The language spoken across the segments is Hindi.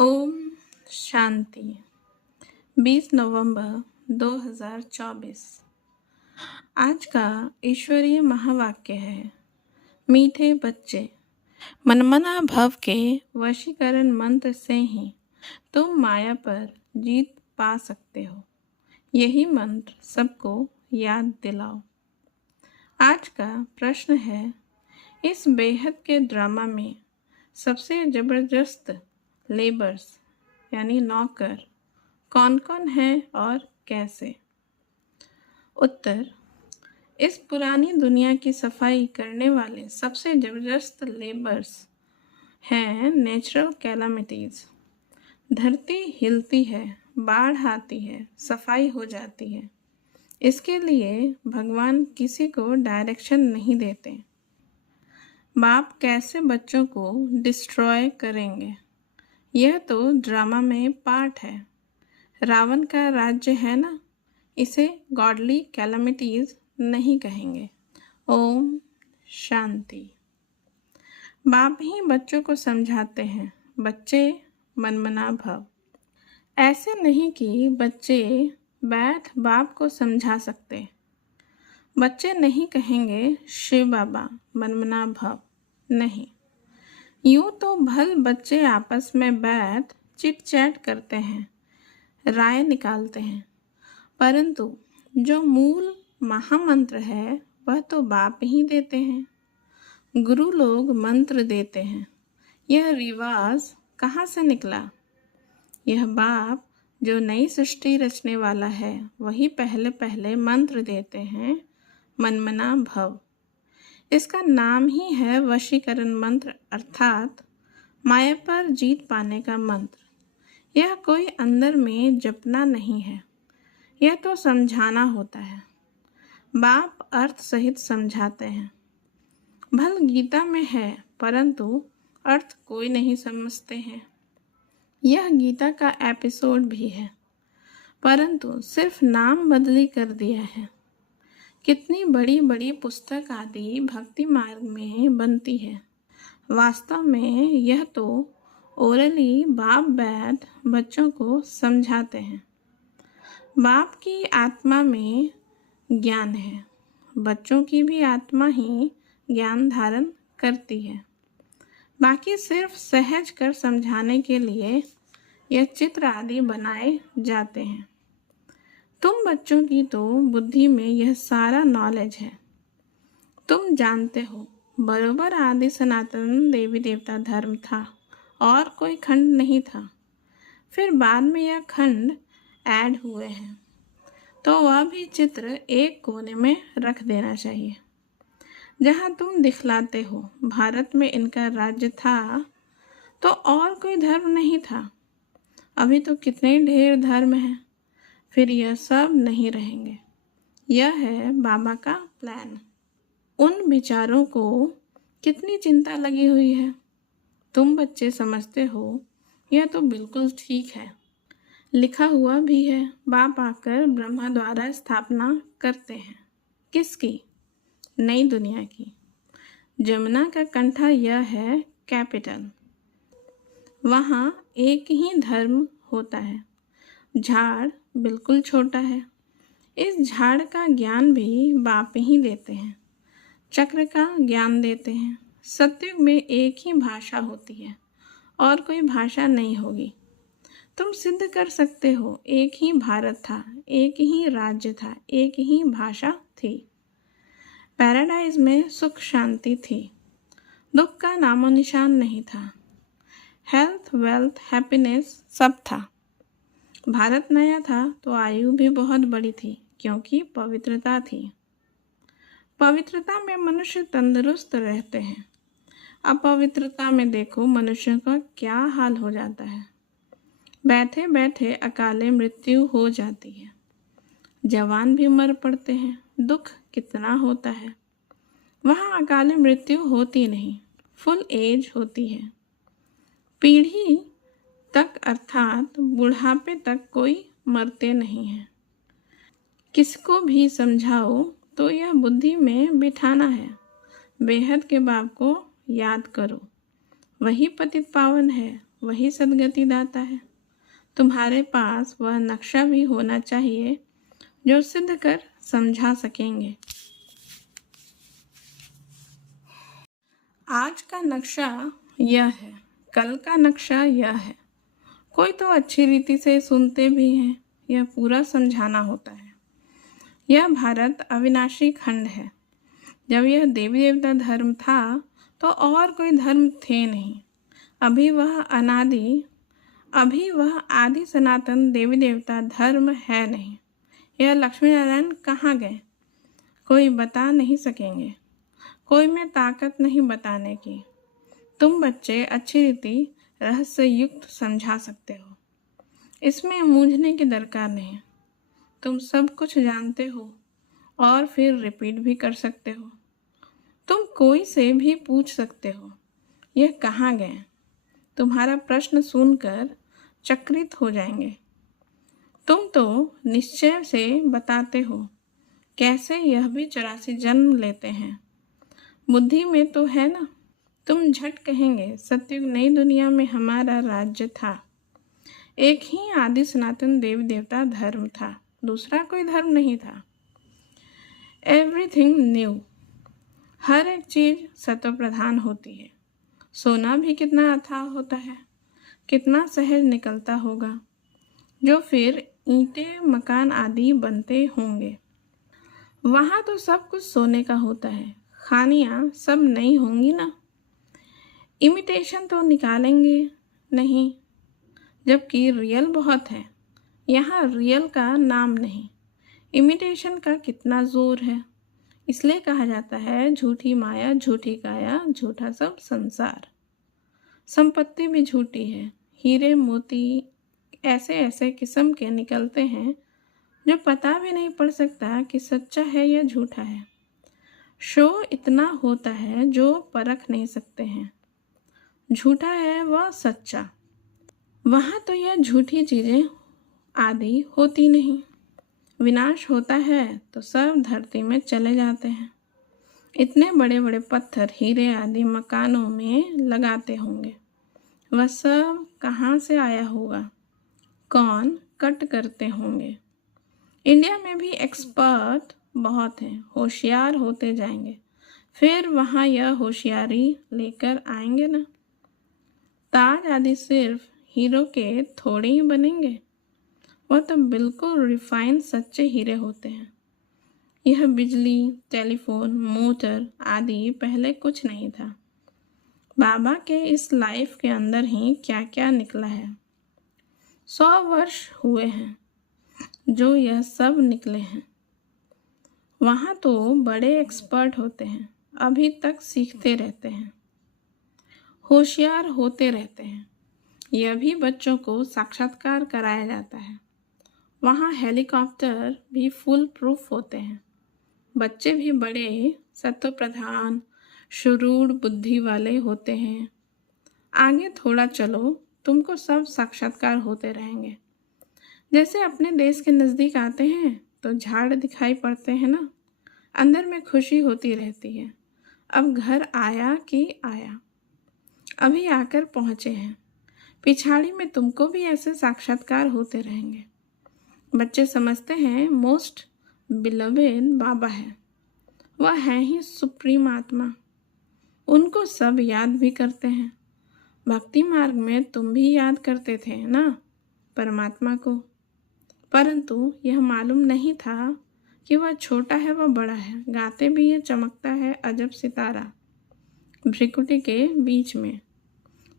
ओम शांति। 20 नवंबर 2024। आज का ईश्वरीय महावाक्य है, मीठे बच्चे, मनमना भव के वशीकरण मंत्र से ही तुम माया पर जीत पा सकते हो। यही मंत्र सबको याद दिलाओ। आज का प्रश्न है, इस बेहद के ड्रामा में सबसे ज़बरदस्त लेबर्स यानी नौकर कौन कौन है और कैसे? उत्तर, इस पुरानी दुनिया की सफाई करने वाले सबसे ज़बरदस्त लेबर्स हैं नेचुरल कैलामिटीज़। धरती हिलती है, बाढ़ आती है, सफाई हो जाती है। इसके लिए भगवान किसी को डायरेक्शन नहीं देते। बाप कैसे बच्चों को डिस्ट्रॉय करेंगे, यह तो ड्रामा में पार्ट है। रावण का राज्य है ना, इसे गॉडली कैलामिटीज़ नहीं कहेंगे। ओम शांति। बाप ही बच्चों को समझाते हैं, बच्चे मनमना भव। ऐसे नहीं कि बच्चे बैठ बाप को समझा सकते। बच्चे नहीं कहेंगे शिव बाबा मनमना भव, नहीं। यूँ तो भल बच्चे आपस में बैठ चिट चैट करते हैं, राय निकालते हैं, परंतु जो मूल महामंत्र है वह तो बाप ही देते हैं। गुरु लोग मंत्र देते हैं। यह रिवाज कहाँ से निकला? यह बाप जो नई सृष्टि रचने वाला है वही पहले पहले मंत्र देते हैं, मनमना भव। इसका नाम ही है वशीकरण मंत्र, अर्थात माया पर जीत पाने का मंत्र। यह कोई अंदर में जपना नहीं है, यह तो समझाना होता है। बाप अर्थ सहित समझाते हैं। भल गीता में है, परंतु अर्थ कोई नहीं समझते हैं। यह गीता का एपिसोड भी है, परंतु सिर्फ नाम बदली कर दिया है। कितनी बड़ी बड़ी पुस्तक आदि भक्ति मार्ग में बनती है, वास्तव में यह तो ओरली बाप बैठ बच्चों को समझाते हैं। बाप की आत्मा में ज्ञान है, बच्चों की भी आत्मा ही ज्ञान धारण करती है। बाकी सिर्फ सहज कर समझाने के लिए यह चित्र आदि बनाए जाते हैं। तुम बच्चों की तो बुद्धि में यह सारा नॉलेज है। तुम जानते हो बरोबर आदि सनातन देवी देवता धर्म था और कोई खंड नहीं था। फिर बाद में यह खंड ऐड हुए हैं, तो वह भी चित्र एक कोने में रख देना चाहिए। जहाँ तुम दिखलाते हो भारत में इनका राज्य था, तो और कोई धर्म नहीं था। अभी तो कितने ढेर धर्म हैं, फिर यह सब नहीं रहेंगे। यह है बाबा का प्लान। उन विचारों को कितनी चिंता लगी हुई है। तुम बच्चे समझते हो यह तो बिल्कुल ठीक है, लिखा हुआ भी है। बाप आकर ब्रह्मा द्वारा स्थापना करते हैं। किसकी? नई दुनिया की। जमुना का कंठा यह है कैपिटल। वहाँ एक ही धर्म होता है। झाड़ बिल्कुल छोटा है। इस झाड़ का ज्ञान भी बाप ही देते हैं। चक्र का ज्ञान देते हैं। सत्युग में एक ही भाषा होती है और कोई भाषा नहीं होगी। तुम सिद्ध कर सकते हो, एक ही भारत था, एक ही राज्य था, एक ही भाषा थी। पैराडाइज में सुख शांति थी, दुख का नामो निशान नहीं था। हेल्थ, वेल्थ, हैप्पीनेस सब था। भारत नया था तो आयु भी बहुत बड़ी थी, क्योंकि पवित्रता थी। पवित्रता में मनुष्य तंदुरुस्त रहते हैं। अपवित्रता में देखो मनुष्य का क्या हाल हो जाता है। बैठे बैठे अकाले मृत्यु हो जाती है। जवान भी मर पड़ते हैं। दुख कितना होता है। वहाँ अकाले मृत्यु होती नहीं, फुल एज होती है। पीढ़ी तक अर्थात बुढ़ापे तक कोई मरते नहीं हैं। किसको भी समझाओ तो यह बुद्धि में बिठाना है, बेहद के बाप को याद करो। वही पतित पावन है, वही सद्गति दाता है। तुम्हारे पास वह नक्शा भी होना चाहिए जो सिद्ध कर समझा सकेंगे। आज का नक्शा यह है, कल का नक्शा यह है। कोई तो अच्छी रीति से सुनते भी हैं, यह पूरा समझाना होता है। यह भारत अविनाशी खंड है। जब यह देवी देवता धर्म था तो और कोई धर्म थे नहीं। अभी वह आदि सनातन देवी देवता धर्म है नहीं। यह लक्ष्मी नारायण कहाँ गए, कोई बता नहीं सकेंगे। कोई में ताकत नहीं बताने की। तुम बच्चे अच्छी रीति रहस्य युक्त समझा सकते हो, इसमें मूंझने की दरकार नहीं। तुम सब कुछ जानते हो और फिर रिपीट भी कर सकते हो। तुम कोई से भी पूछ सकते हो, यह कहाँ गए। तुम्हारा प्रश्न सुनकर चकित हो जाएंगे। तुम तो निश्चय से बताते हो, कैसे यह भी 84 जन्म लेते हैं। बुद्धि में तो है ना। तुम झट कहेंगे, सतयुग नई दुनिया में हमारा राज्य था। एक ही आदि सनातन देवी देवता धर्म था, दूसरा कोई धर्म नहीं था। Everything new. हर एक चीज सत्व प्रधान होती है। सोना भी कितना अथाह होता है, कितना सहज निकलता होगा, जो फिर ईंटें मकान आदि बनते होंगे। वहाँ तो सब कुछ सोने का होता है। खानियाँ सब नई होंगी ना। इमिटेशन तो निकालेंगे नहीं, जबकि रियल बहुत है। यहाँ रियल का नाम नहीं, इमिटेशन का कितना जोर है। इसलिए कहा जाता है, झूठी माया झूठी काया झूठा सब संसार। संपत्ति भी झूठी है। हीरे मोती ऐसे ऐसे किस्म के निकलते हैं जो पता भी नहीं पड़ सकता कि सच्चा है या झूठा है। शो इतना होता है जो परख नहीं सकते हैं, झूठा है वह सच्चा। वहाँ तो यह झूठी चीज़ें आदि होती नहीं। विनाश होता है तो सब धरती में चले जाते हैं। इतने बड़े बड़े पत्थर हीरे आदि मकानों में लगाते होंगे, वह सब कहाँ से आया होगा, कौन कट करते होंगे। इंडिया में भी एक्सपर्ट बहुत हैं, होशियार होते जाएंगे, फिर वहाँ यह होशियारी लेकर आएंगे ना। ताज आदि सिर्फ हीरो के थोड़े ही बनेंगे, वह तो बिल्कुल रिफाइन सच्चे हीरे होते हैं। यह बिजली टेलीफोन मोटर आदि पहले कुछ नहीं था। बाबा के इस लाइफ के अंदर ही क्या क्या निकला है। 100 वर्ष हुए हैं जो यह सब निकले हैं। वहाँ तो बड़े एक्सपर्ट होते हैं, अभी तक सीखते रहते हैं, होशियार होते रहते हैं। यह भी बच्चों को साक्षात्कार कराया जाता है। वहाँ हेलीकॉप्टर भी फुल प्रूफ होते हैं। बच्चे भी बड़े सत्व प्रधान शुरूढ़ बुद्धि वाले होते हैं। आगे थोड़ा चलो, तुमको सब साक्षात्कार होते रहेंगे। जैसे अपने देश के नज़दीक आते हैं तो झाड़ दिखाई पड़ते हैं ना, अंदर में खुशी होती रहती है। अब घर आया कि आया, अभी आकर पहुँचे हैं। पिछाड़ी में तुमको भी ऐसे साक्षात्कार होते रहेंगे। बच्चे समझते हैं मोस्ट बिलवेड बाबा है, वह है ही सुप्रीम आत्मा। उनको सब याद भी करते हैं। भक्ति मार्ग में तुम भी याद करते थे ना परमात्मा को, परंतु यह मालूम नहीं था कि वह छोटा है वह बड़ा है। गाते भी ये चमकता है अजब सितारा भ्रिकुटी के बीच में,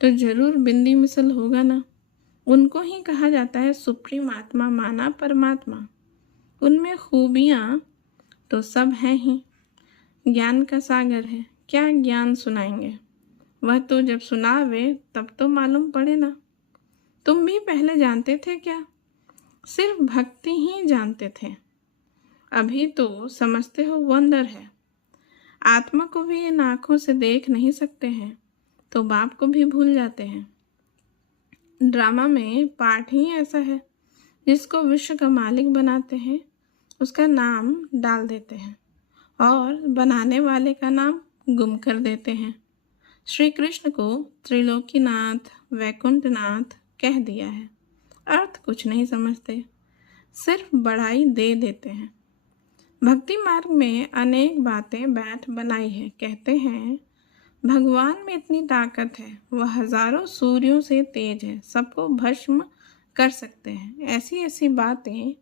तो जरूर बिंदी मिसल होगा ना। उनको ही कहा जाता है सुप्रीम आत्मा माना परमात्मा। उनमें खूबियाँ तो सब हैं ही। ज्ञान का सागर है, क्या ज्ञान सुनाएंगे। वह तो जब सुनावे तब तो मालूम पड़े ना। तुम भी पहले जानते थे क्या? सिर्फ भक्ति ही जानते थे। अभी तो समझते हो वंदर है। आत्मा को भी इन आँखों से देख नहीं सकते हैं तो बाप को भी भूल जाते हैं। ड्रामा में पाठ ही ऐसा है, जिसको विश्व का मालिक बनाते हैं उसका नाम डाल देते हैं और बनाने वाले का नाम गुम कर देते हैं। श्री कृष्ण को त्रिलोकीनाथ, वैकुंठनाथ कह दिया है। अर्थ कुछ नहीं समझते, सिर्फ बढ़ाई दे देते हैं। भक्ति मार्ग में अनेक बातें बैठ बनाई है। कहते हैं भगवान में इतनी ताकत है, वह हजारों सूर्यों से तेज है, सबको भस्म कर सकते हैं। ऐसी ऐसी बातें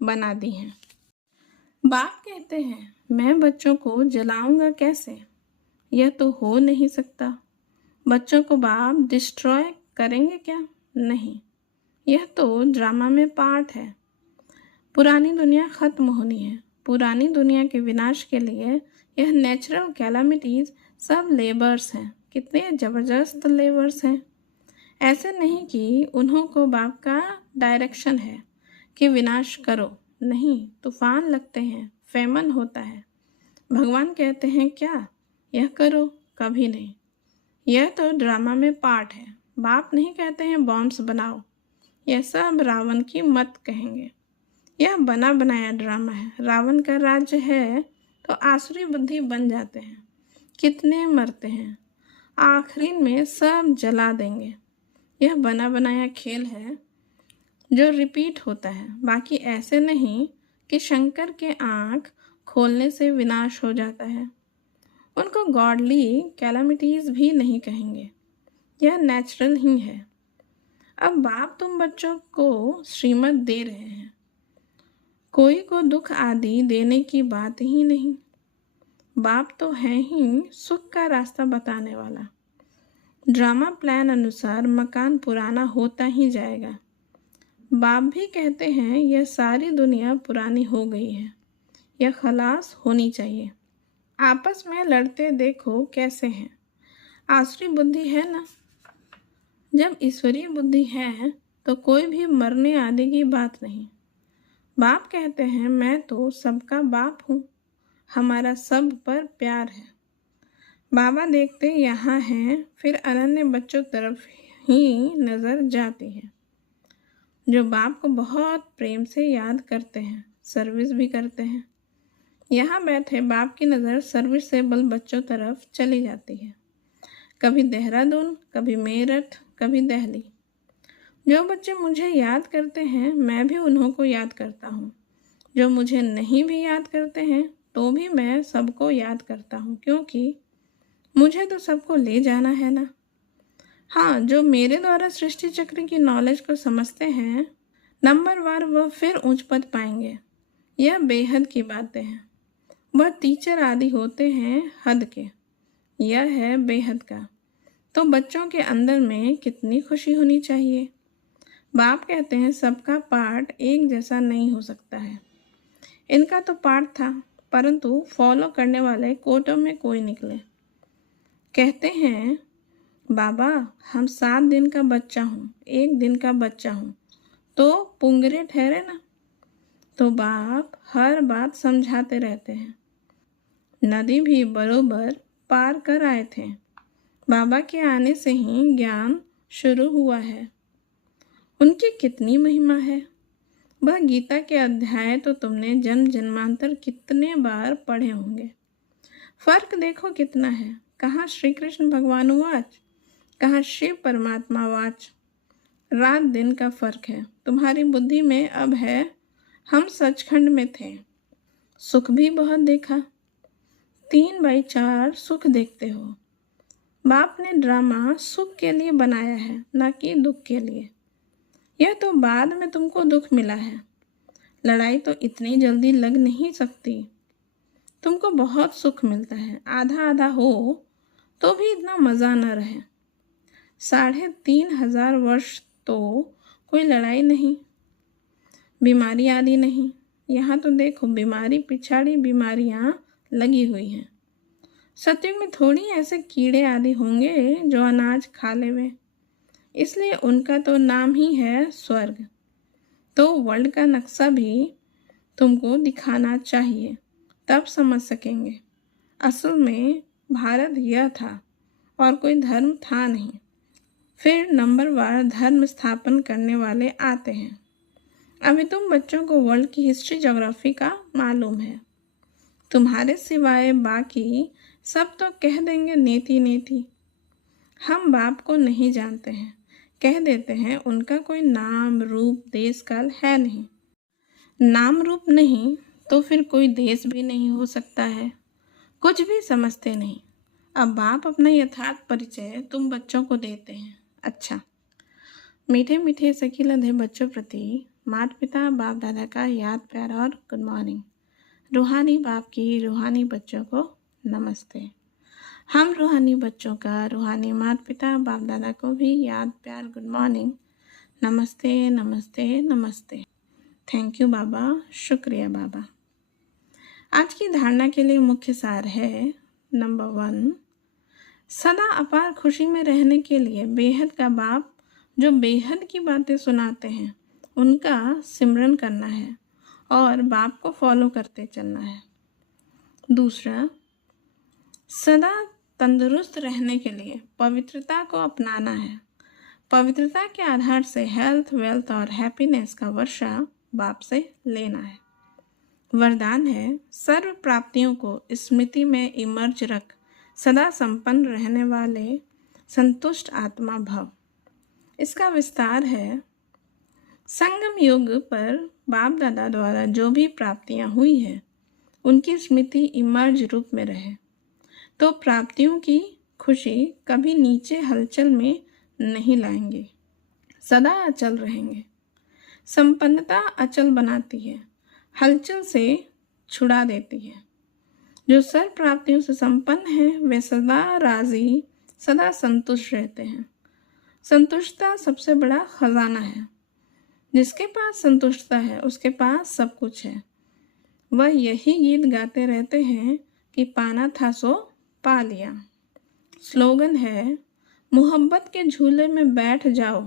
बना दी हैं। बाप कहते हैं मैं बच्चों को जलाऊंगा कैसे, यह तो हो नहीं सकता। बच्चों को बाप डिस्ट्रॉय करेंगे क्या? नहीं, यह तो ड्रामा में पार्ट है। पुरानी दुनिया खत्म होनी है। पुरानी दुनिया के विनाश के लिए यह नेचुरल कैलामिटीज सब लेबर्स हैं। कितने ज़बरदस्त लेबर्स हैं। ऐसे नहीं कि उन्हों को बाप का डायरेक्शन है कि विनाश करो। नहीं, तूफान लगते हैं, फेमन होता है। भगवान कहते हैं क्या यह करो? कभी नहीं। यह तो ड्रामा में पार्ट है। बाप नहीं कहते हैं बॉम्ब्स बनाओ, यह सब रावण की मत कहेंगे। यह बना बनाया ड्रामा है। रावण का राज्य है तो आसुरी बुद्धि बन जाते हैं, कितने मरते हैं, आखिरी में सब जला देंगे। यह बना बनाया खेल है जो रिपीट होता है। बाकी ऐसे नहीं कि शंकर के आँख खोलने से विनाश हो जाता है। उनको गॉडली कैलामिटीज भी नहीं कहेंगे, यह नेचुरल ही है। अब बाप तुम बच्चों को श्रीमत दे रहे हैं, कोई को दुख आदि देने की बात ही नहीं। बाप तो है ही सुख का रास्ता बताने वाला। ड्रामा प्लान अनुसार मकान पुराना होता ही जाएगा। बाप भी कहते हैं यह सारी दुनिया पुरानी हो गई है, यह खलास होनी चाहिए। आपस में लड़ते देखो कैसे हैं। आसुरी बुद्धि है ना। जब ईश्वरीय बुद्धि है तो कोई भी मरने आदि की बात नहीं। बाप कहते हैं मैं तो सबका बाप हूँ, हमारा सब पर प्यार है। बाबा देखते यहाँ हैं, फिर अनन्य बच्चों तरफ ही नज़र जाती है, जो बाप को बहुत प्रेम से याद करते हैं, सर्विस भी करते हैं। यहाँ बैठे बाप की नज़र सर्विसेबल बच्चों तरफ चली जाती है। कभी देहरादून, कभी मेरठ, कभी दिल्ली। जो बच्चे मुझे याद करते हैं मैं भी उन्हों को याद करता हूँ। जो मुझे नहीं भी याद करते हैं तो भी मैं सबको याद करता हूँ, क्योंकि मुझे तो सबको ले जाना है ना। हाँ, जो मेरे द्वारा सृष्टि चक्र की नॉलेज को समझते हैं नंबरवार वह फिर उच्च पद पाएंगे। यह बेहद की बातें हैं। वह टीचर आदि होते हैं हद के, यह है बेहद का। तो बच्चों के अंदर में कितनी खुशी होनी चाहिए। बाप कहते हैं सबका पार्ट एक जैसा नहीं हो सकता है। इनका तो पार्ट था, परंतु फॉलो करने वाले कोटों में कोई निकले। कहते हैं बाबा हम 7 दिन का बच्चा हूँ, 1 दिन का बच्चा हूँ, तो पुंगरे ठहरे ना। तो बाप हर बात समझाते रहते हैं। नदी भी बरोबर पार कर आए थे। बाबा के आने से ही ज्ञान शुरू हुआ है। उनकी कितनी महिमा है। वह गीता के अध्याय तो तुमने जन्म जन्मांतर कितने बार पढ़े होंगे। फर्क देखो कितना है। कहाँ श्री कृष्ण भगवान वाच, कहाँ शिव परमात्मा वाच। रात दिन का फर्क है। तुम्हारी बुद्धि में अब है हम सचखंड में थे, सुख भी बहुत देखा। 3/4 सुख देखते हो। बाप ने ड्रामा सुख के लिए बनाया है, ना कि दुख के लिए। यह तो बाद में तुमको दुख मिला है। लड़ाई तो इतनी जल्दी लग नहीं सकती। तुमको बहुत सुख मिलता है, आधा आधा हो तो भी इतना मज़ा न रहे। 3,500 वर्ष तो कोई लड़ाई नहीं, बीमारी आदि नहीं। यहाँ तो देखो बीमारी पिछाड़ी बीमारियाँ लगी हुई हैं। सत्युग में थोड़ी ऐसे कीड़े आदि होंगे जो अनाज खा लेवे, इसलिए उनका तो नाम ही है स्वर्ग। तो वर्ल्ड का नक्शा भी तुमको दिखाना चाहिए, तब समझ सकेंगे। असल में भारत यह था और कोई धर्म था नहीं। फिर नंबरवार धर्म स्थापन करने वाले आते हैं। अभी तुम बच्चों को वर्ल्ड की हिस्ट्री ज्योग्राफी का मालूम है। तुम्हारे सिवाय बाकी सब तो कह देंगे नेति नेति। हम बाप को नहीं जानते हैं, कह देते हैं उनका कोई नाम रूप देश काल है नहीं। नाम रूप नहीं तो फिर कोई देश भी नहीं हो सकता है। कुछ भी समझते नहीं। अब बाप अपना यथार्थ परिचय तुम बच्चों को देते हैं। अच्छा, मीठे मीठे सखी लधे बच्चों प्रति माता पिता बाप दादा का याद प्यार और गुड मॉर्निंग। रूहानी बाप की रूहानी बच्चों को नमस्ते। हम रूहानी बच्चों का रूहानी माता पिता बाप दादा को भी याद प्यार गुड मॉर्निंग। नमस्ते नमस्ते नमस्ते। थैंक यू बाबा, शुक्रिया बाबा। आज की धारणा के लिए मुख्य सार है नंबर 1, सदा अपार खुशी में रहने के लिए बेहद का बाप जो बेहद की बातें सुनाते हैं उनका सिमरन करना है और बाप को फॉलो करते चलना है। दूसरा, सदा तंदुरुस्त रहने के लिए पवित्रता को अपनाना है। पवित्रता के आधार से हेल्थ, वेल्थ और हैप्पीनेस का वर्षा बाप से लेना है। वरदान है, सर्व प्राप्तियों को स्मृति में इमर्ज रख सदा संपन्न रहने वाले संतुष्ट आत्मा भव। इसका विस्तार है, संगम युग पर बाप दादा द्वारा जो भी प्राप्तियां हुई है उनकी स्मृति इमर्ज रूप में रहे तो प्राप्तियों की खुशी कभी नीचे हलचल में नहीं लाएंगे, सदा अचल रहेंगे। संपन्नता अचल बनाती है, हलचल से छुड़ा देती है। जो सर्व प्राप्तियों से संपन्न है वे सदा राजी, सदा संतुष्ट रहते हैं। संतुष्टता सबसे बड़ा खजाना है। जिसके पास संतुष्टता है उसके पास सब कुछ है। वह यही गीत गाते रहते हैं कि पाना था सो पा लिया। स्लोगन है, मोहब्बत के झूले में बैठ जाओ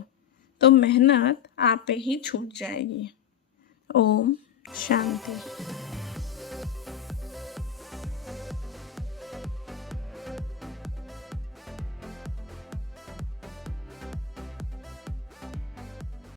तो मेहनत आपे ही छूट जाएगी। ओम शांति।